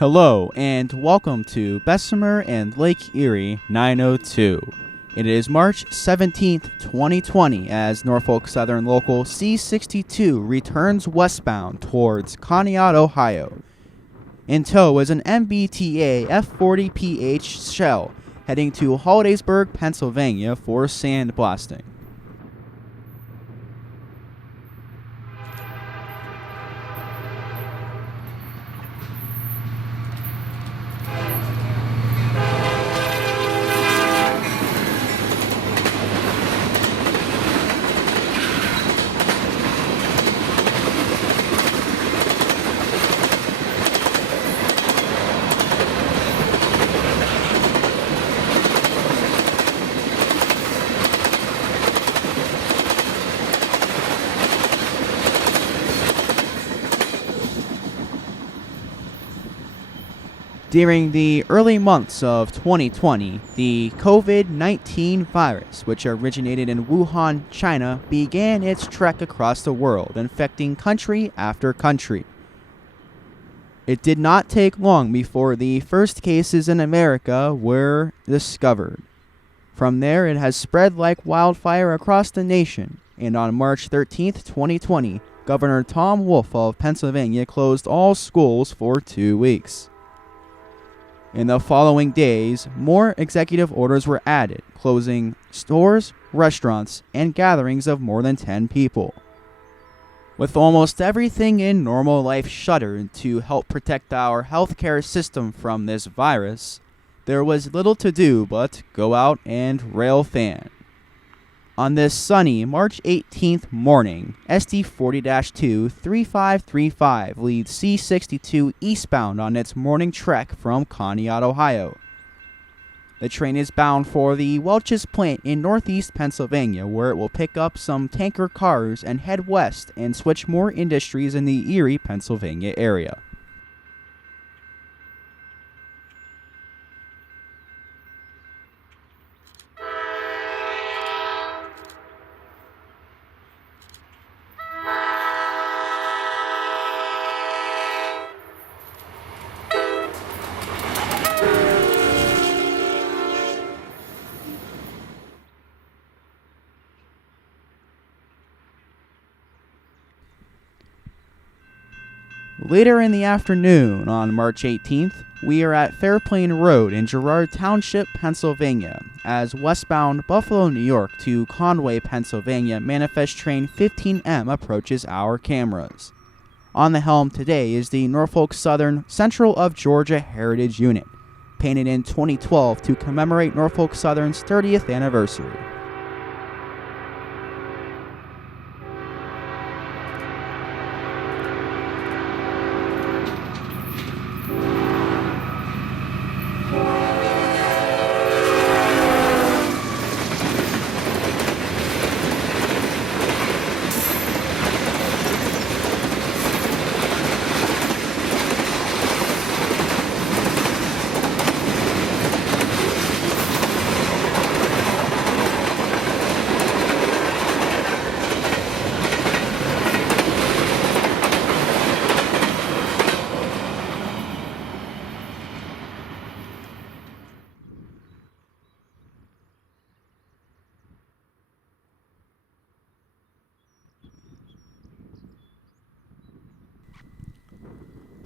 Hello and welcome to Bessemer and Lake Erie 902. It is March 17th, 2020 as Norfolk Southern Local C62 returns westbound towards Conneaut, Ohio. In tow is an MBTA F40PH shell heading to Hollidaysburg, Pennsylvania for sandblasting. During the early months of 2020, the COVID-19 virus, which originated in Wuhan, China, began its trek across the world, infecting country after country. It did not take long before the first cases in America were discovered. From there, it has spread like wildfire across the nation, and on March 13, 2020, Governor Tom Wolf of Pennsylvania closed all schools for 2 weeks. In the following days, more executive orders were added, closing stores, restaurants, and gatherings of more than 10 people. With almost everything in normal life shuttered to help protect our healthcare system from this virus, there was little to do but go out and railfan. On this sunny March 18th morning, SD 40-2 3535 leads C62 eastbound on its morning trek from Conneaut, Ohio. The train is bound for the Welch's plant in northeast Pennsylvania, where it will pick up some tanker cars and head west and switch more industries in the Erie, Pennsylvania area. Later in the afternoon on March 18th, we are at Fairplain Road in Girard Township, Pennsylvania, as westbound Buffalo, New York to Conway, Pennsylvania Manifest Train 15M approaches our cameras. On the helm today is the Norfolk Southern Central of Georgia Heritage Unit, painted in 2012 to commemorate Norfolk Southern's 30th anniversary.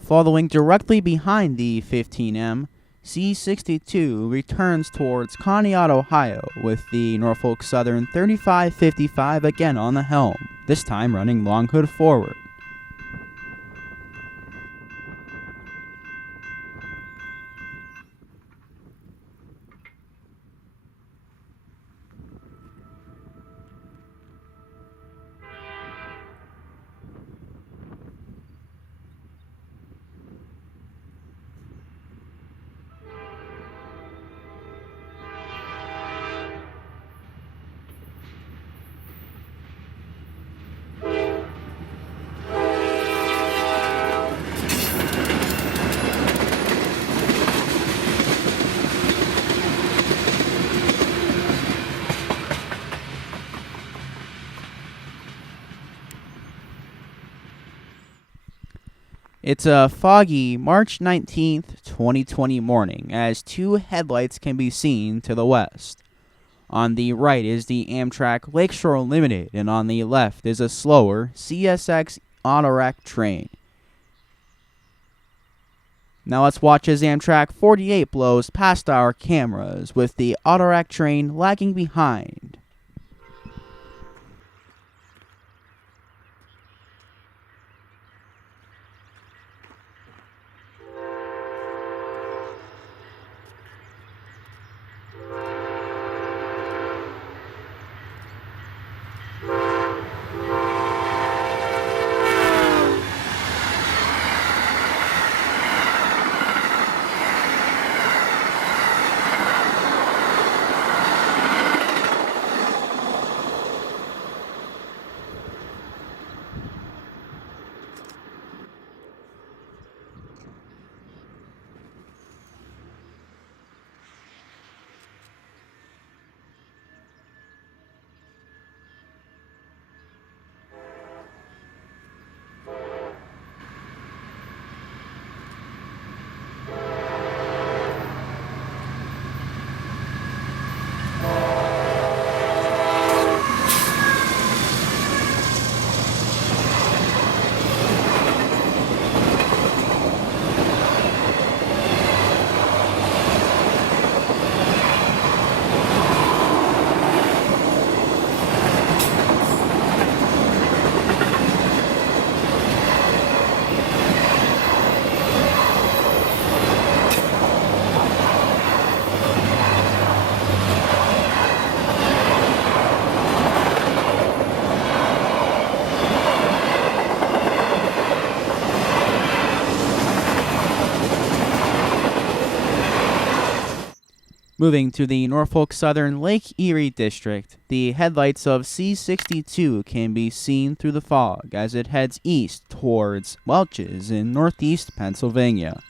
Following directly behind the 15M, C62 returns towards Conneaut, Ohio, with the Norfolk Southern 3555 again on the helm, this time running long hood forward. It's a foggy March 19th, 2020 morning as two headlights can be seen to the west. On the right is the Amtrak Lakeshore Limited, and on the left is a slower CSX Autorack train. Now let's watch as Amtrak 48 blows past our cameras, with the Autorack train lagging behind. Moving to the Norfolk Southern Lake Erie district, the headlights of C62 can be seen through the fog as it heads east towards Welch's in northeast Pennsylvania.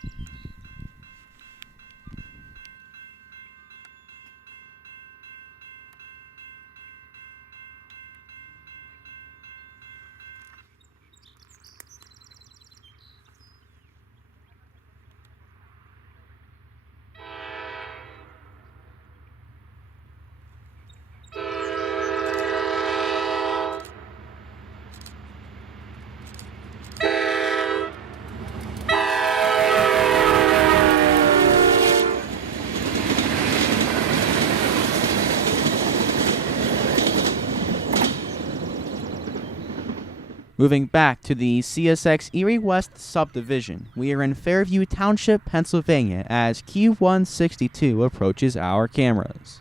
Moving back to the CSX Erie West subdivision, we are in Fairview Township, Pennsylvania, as Q162 approaches our cameras.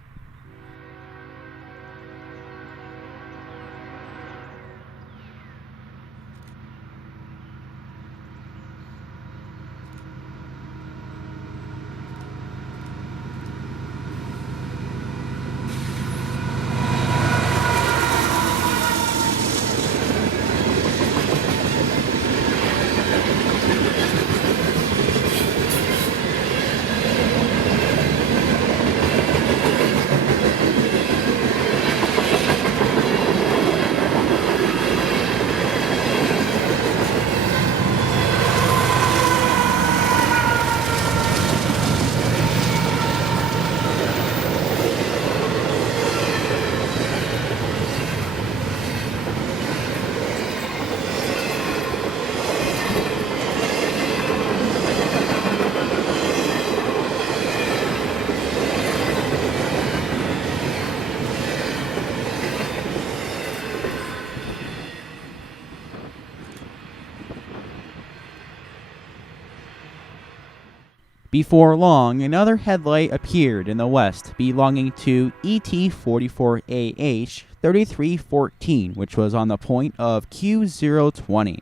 Before long, another headlight appeared in the west belonging to ET44AH 3314, which was on the point of Q020.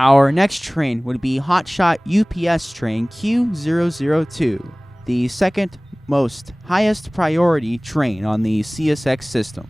Our next train would be Hotshot UPS train Q002, the second most highest priority train on the CSX system.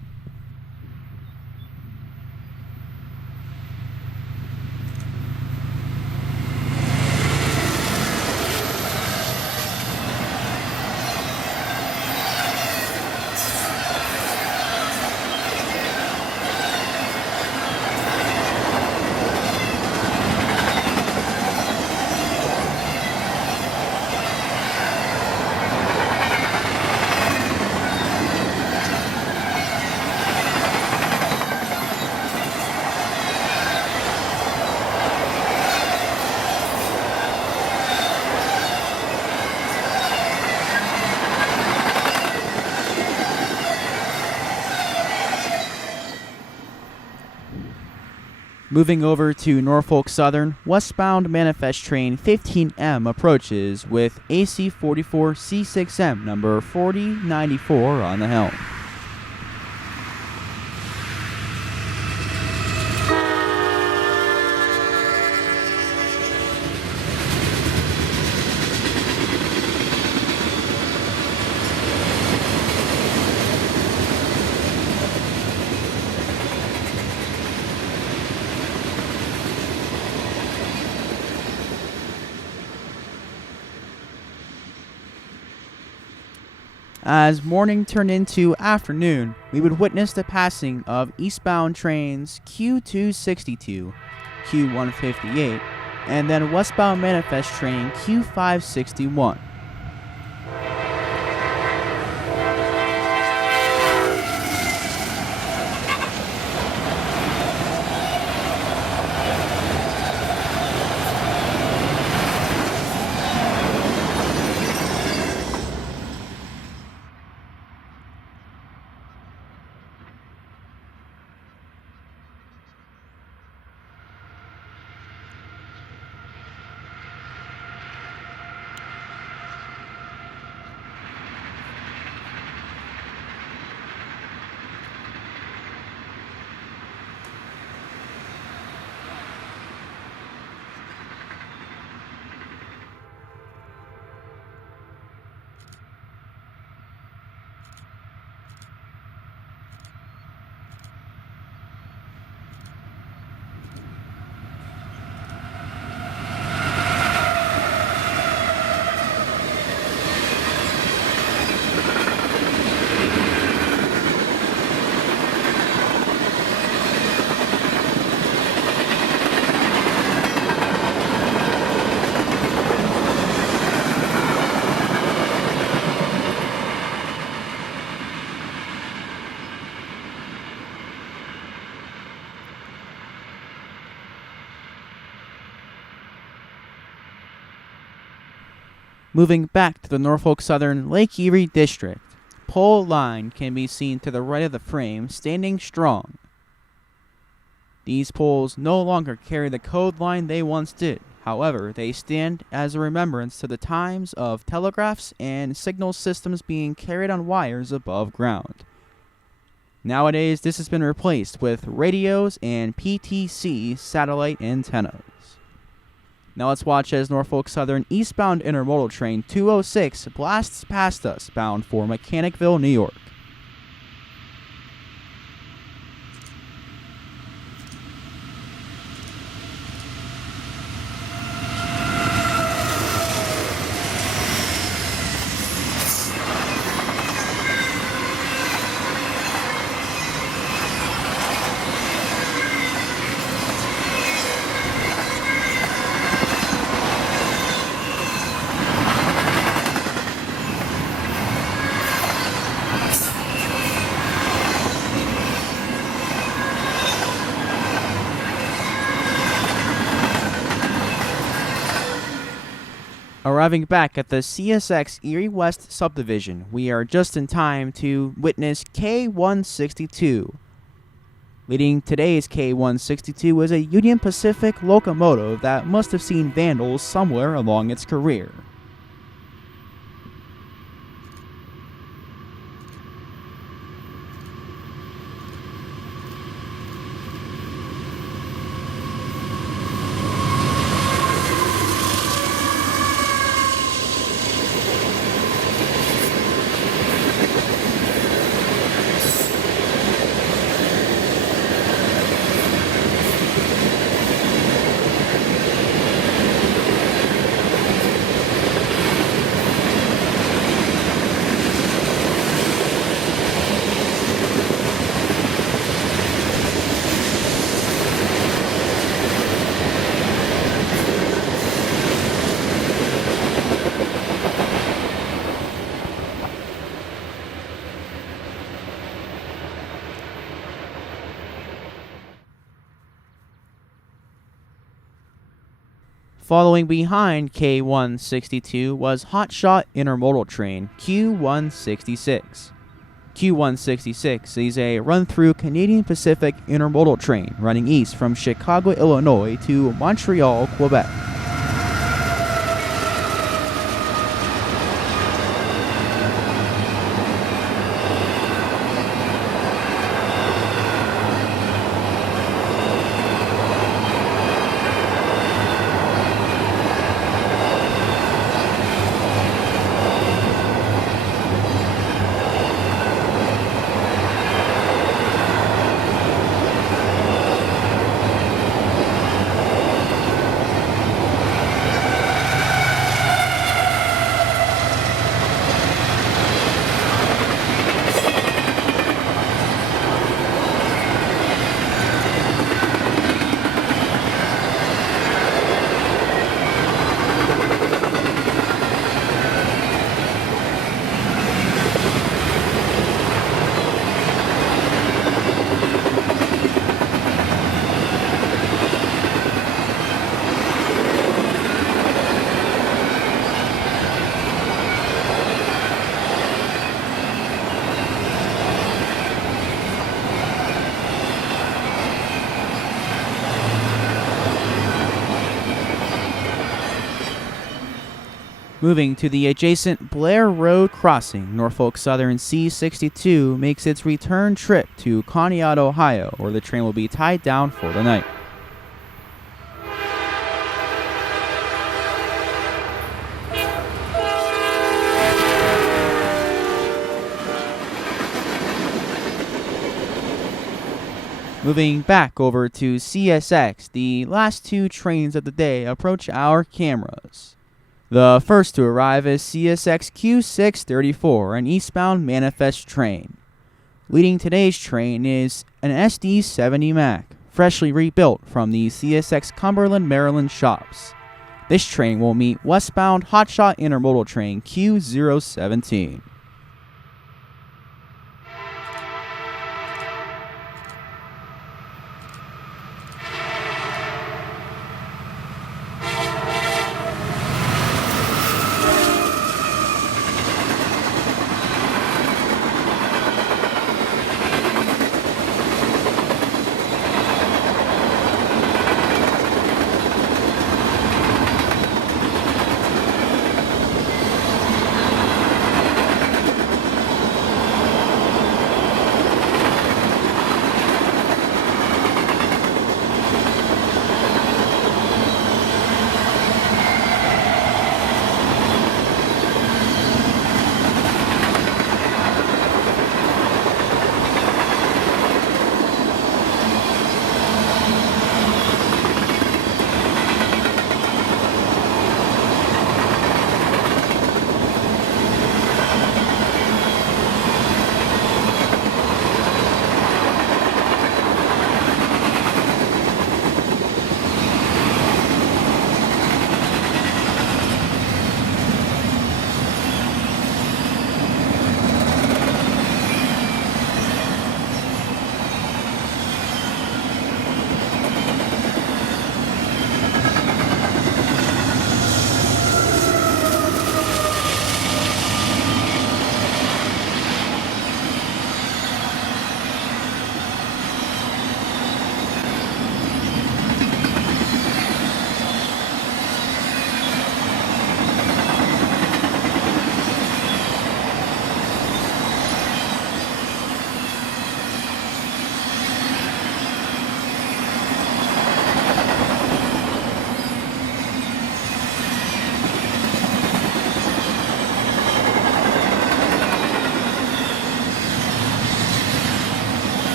Moving over to Norfolk Southern, westbound manifest train 15M approaches with AC 44 C6M number 4094 on the helm. As morning turned into afternoon, we would witness the passing of eastbound trains Q262, Q158, and then westbound manifest train Q561. Moving back to the Norfolk Southern Lake Erie district, pole line can be seen to the right of the frame, standing strong. These poles no longer carry the code line they once did. However, they stand as a remembrance to the times of telegraphs and signal systems being carried on wires above ground. Nowadays, this has been replaced with radios and PTC satellite antennas. Now let's watch as Norfolk Southern eastbound intermodal train 206 blasts past us, bound for Mechanicville, New York. Arriving back at the CSX Erie West subdivision, we are just in time to witness K162. Leading today's K162 is a Union Pacific locomotive that must have seen vandals somewhere along its career. Following behind K162 was hotshot intermodal train Q166. Q166 is a run-through Canadian Pacific intermodal train running east from Chicago, Illinois to Montreal, Quebec. Moving to the adjacent Blair Road crossing, Norfolk Southern C62 makes its return trip to Conneaut, Ohio, where the train will be tied down for the night. Moving back over to CSX, the last two trains of the day approach our cameras. The first to arrive is CSX Q634, an eastbound manifest train. Leading today's train is an SD70 Mac, freshly rebuilt from the CSX Cumberland, Maryland shops. This train will meet westbound hotshot intermodal train Q017.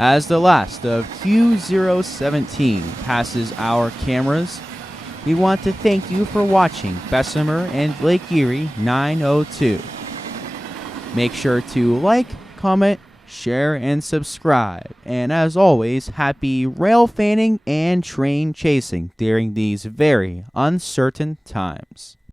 As the last of Q017 passes our cameras, we want to thank you for watching Bessemer and Lake Erie 902. Make sure to like, comment, share, and subscribe. And as always, happy rail fanning and train chasing during these very uncertain times.